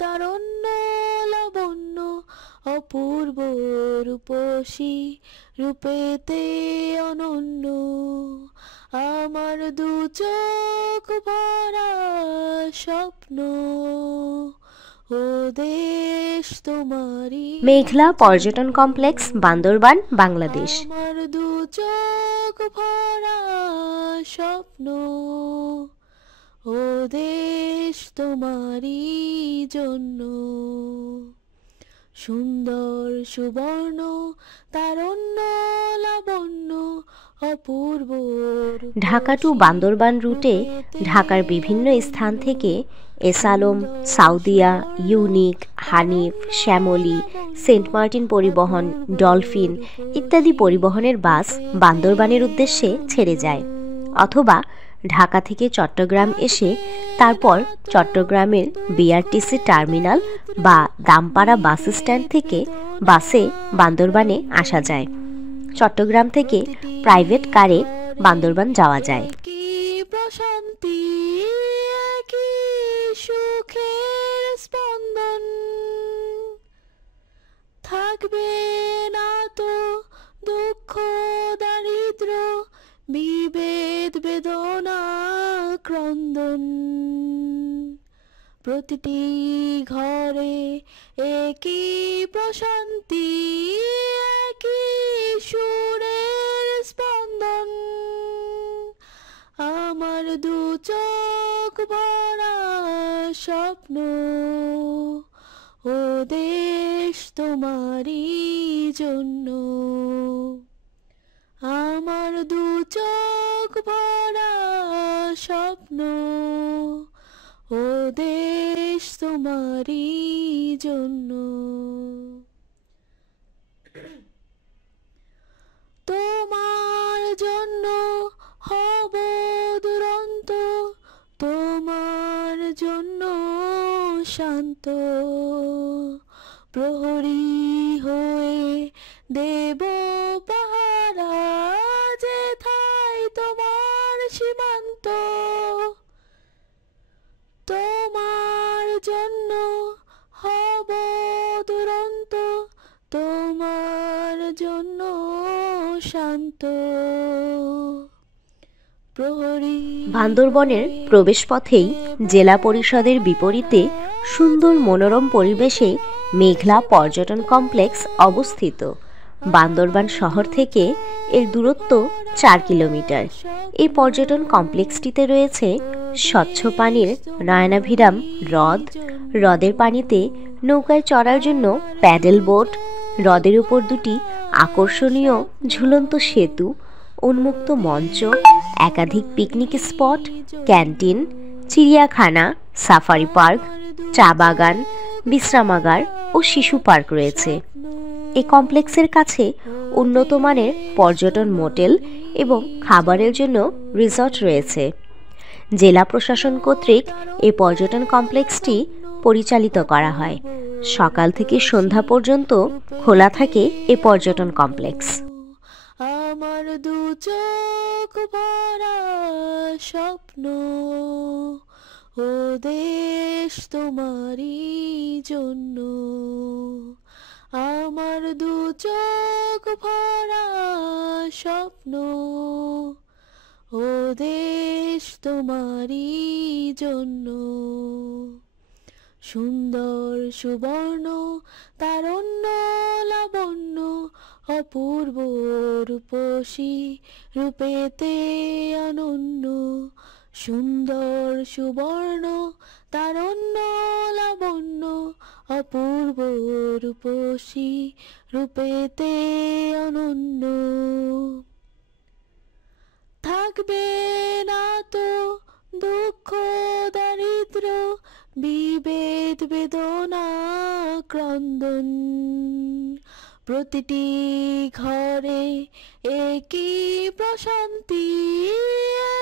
তারণ্য লাবণ্য অপূর্ব রূপসী রূপেতে অনন্য আমার দু চোখ ভরা স্বপ্ন ও দেশ তোমারি। মেঘলা পর্যটন কমপ্লেক্স, বান্দরবান, বাংলাদেশ। আমার দু চোখ ভরা স্বপ্ন ও দেশ তোমারি জন্য। সুন্দর সুবর্ণ তারণ্য লাবণ্য অপূর্ব। ঢাকা টু বান্দরবান রুটে ঢাকার বিভিন্ন স্থান থেকে S Alam, Saudia, Unique, Hanif, Shyamoli, Saint Martin Paribahan, Dolphin ইত্যাদি পরিবহনের বাস বান্দরবানের উদ্দেশ্যে ছেড়ে যায়, অথবা ঢাকা থেকে চট্টগ্রাম এসে তারপর চট্টগ্রামের বিআরটিসি টার্মিনাল বা দামপাড়া বাস স্ট্যান্ড থেকে বাসে বান্দরবানে আসা যায়। চট্টগ্রাম থেকে প্রাইভেট কারে বান্দরবান যাওয়া যায়। কি প্রশান্তি, কি সুখের স্পন্দন, থাকবে না তো দুঃখ দারিদ্র বিভেদ বেদনা ক্রন্দন। প্রতিটি ঘরে একই প্রশান্তি, একই সুরের স্পন্দন। আমার দু চোখ ভরা স্বপ্ন ও দেশ তোমারি জন্য। আমার দু চোখ ভরা স্বপ্ন ও দেশ তোমারি জন্য। তোমার জন্য হব দুরন্ত, তোমার জন্য শান্ত, প্রহরী হয়ে দেব পাহারা যেথায় তোমার সীমান্ত। তোমার জন্য হব দুরন্ত, তোমার জন্য শান্ত, প্রহরী। বান্দরবনের প্রবেশপথেই জেলা পরিষদের বিপরীতে সুন্দর মনোরম পরিবেশে মেঘলা পর্যটন কমপ্লেক্স অবস্থিত। বান্দরবান শহর থেকে এর দূরত্ব 4 কিলোমিটার। এই পর্যটন কমপ্লেক্সটিতে রয়েছে স্বচ্ছ পানির নয়নাভিরাম হ্রদ, হ্রদের পানিতে নৌকায় চড়ার জন্য প্যাডেল বোট, হ্রদের উপর দুটি আকর্ষণীয় ঝুলন্ত সেতু, উন্মুক্ত মঞ্চ, একাধিক পিকনিক স্পট, ক্যান্টিন, চিড়িয়াখানা, সাফারি পার্ক, চা বাগান, বিশ্রামাগার ও শিশু পার্ক রয়েছে। এই কমপ্লেক্সের কাছে উন্নত মানের পর্যটন মোটেল এবং খাবারের জন্য রিসর্ট রয়েছে। জেলা প্রশাসন কর্তৃক এই পর্যটন কমপ্লেক্সটি পরিচালিত করা হয়। সকাল থেকে সন্ধ্যা পর্যন্ত খোলা থাকে এই পর্যটন কমপ্লেক্স। আমার দু চোখ ভরা স্বপ্ন ও দেশ তোমারি জন্য। আমার দু চোখ ভরা স্বপ্ন ও দেশ তোমারি জন্য। সুন্দর সুবর্ণ তারণ্য লাবণ্য অপূর্ব রূপসী রূপেতে অনন্য। সুন্দর সুবর্ণ তারণ্য লাবণ্য অপূর্ব রূপসী রূপেতে অনন্য। থাকবে না তো দুঃখ দারিদ্র বিভেদ বেদনা ক্রন্দন। প্রতিটি ঘরে একই প্রশান্তি,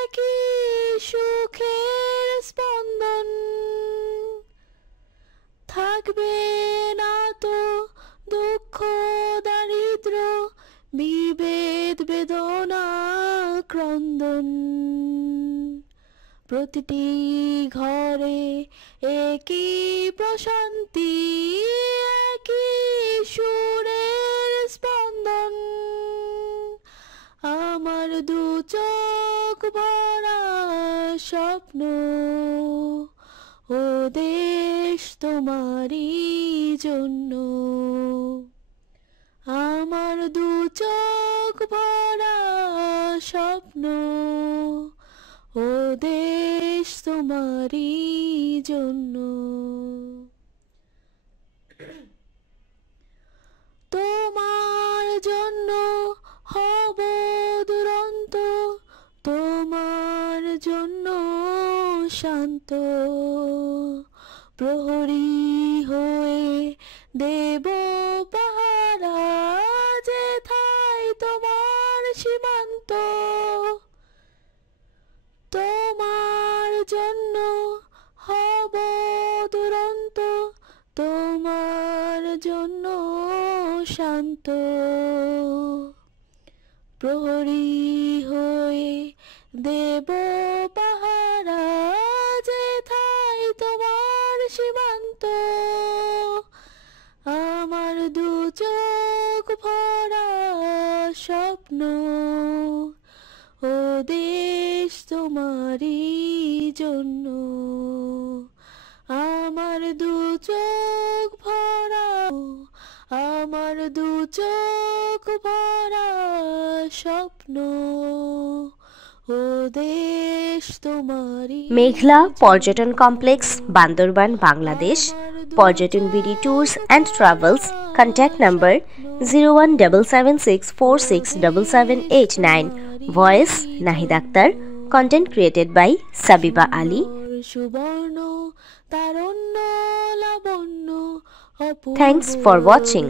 একই সুখের স্পন্দন। থাকবে না তো দুঃখ দারিদ্র বিভেদ বেদনা ক্রন্দন। প্রতিটি ঘরে একই প্রশান্তি, একই সুরের স্পন্দন। আমার দু চোখ ভরা স্বপ্ন, ও দেশ তোমারই জন্য। আমার দু চোখ ভরা স্বপ্ন, ও দেশ তোমারই জন্য। তোমার জন্য হব দুরন্ত, তোমার জন্য শান্ত। প্রহরী হয়ে দেব পাহারা, যেথায় তোমার সীমান্ত। তোমার জন্য হব দুরন্ত, তোমার জন্য শান্ত। প্রহরী হয়ে দেব পাহারা, যেথায় তোমার সীমান্ত। আমার দু চোখ ভরা স্বপ্ন, ও দেশ তোমারই জন্য। আমার দু চোখ ভরা, আমার দু চোখ ভরা স্বপ্ন, ও দেশ তোমারই। মেঘলা পর্যটন কমপ্লেক্স, বান্দরবান, বাংলাদেশ। পর্যটন BD tours and travels. Contact number 01776467789। Voice Nahid Akter. Content created by Sabiba Ali. সুবর্ণ তারণ্য লাবণ্য, Thanks for watching.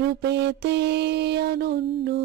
রূপেতে অনন্য।